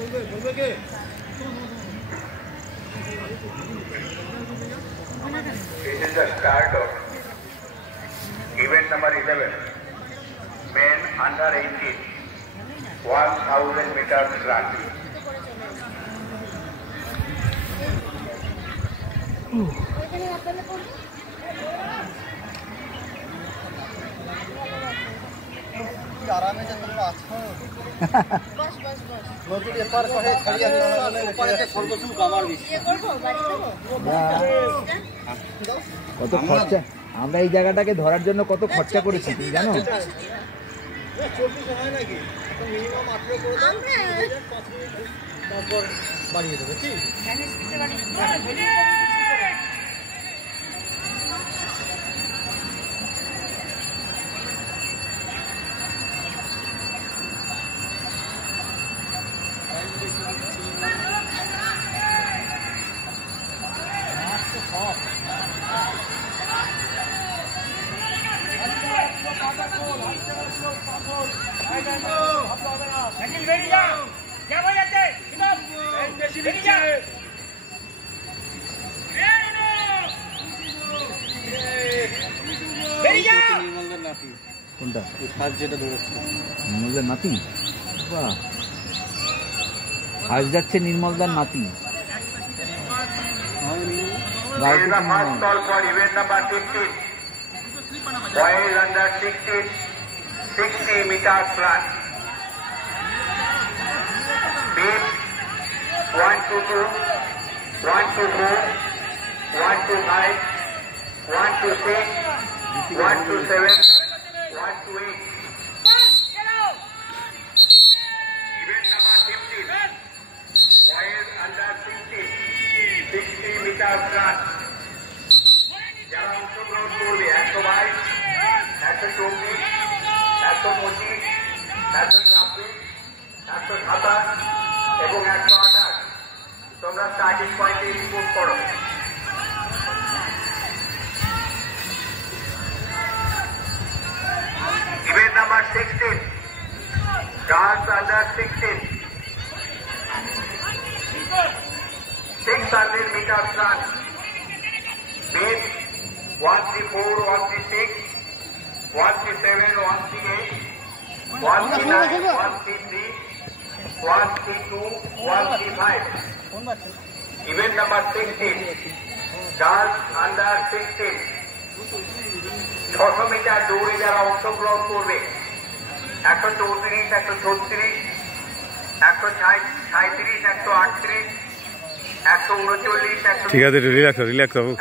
This is the start of event number 11, men under 18, 1000 meters run. কত খরচা, আমরা এই জায়গাটাকে ধরার জন্য কত খরচা করেছি তুমি জানো? বাড়িয়ে দেবে কি কোনটা যেটা দৌড়াচ্ছে নির্মলদার নাতি? বাহ, আজ যাচ্ছে নির্মলদার নাতি। Boys under 16, 60 meters run. Beat 1 to 2, 1 to 4, 1 to 5, 1 to 6, 1 to 7, 1 to 8. Event number 15. Boys under 16, 60 meters run. যারা অংশগ্রহণ করবে 122, 124, 125, 126, 127 এবং 128। তোমরা স্টার্টিং পয়েন্টে রিপোর্ট করো। Event number 16, girls under 16, 600 meters run. Beat 134, 136, 137, 138, 139, 133, 132, 135. Event number 16, girls under 16. 600 metre দৌড়ে যারা অংশগ্রহণ করবে 134, 136, 137, 138, 139, ঠিক আছে, রিল্যাক্স বাবু।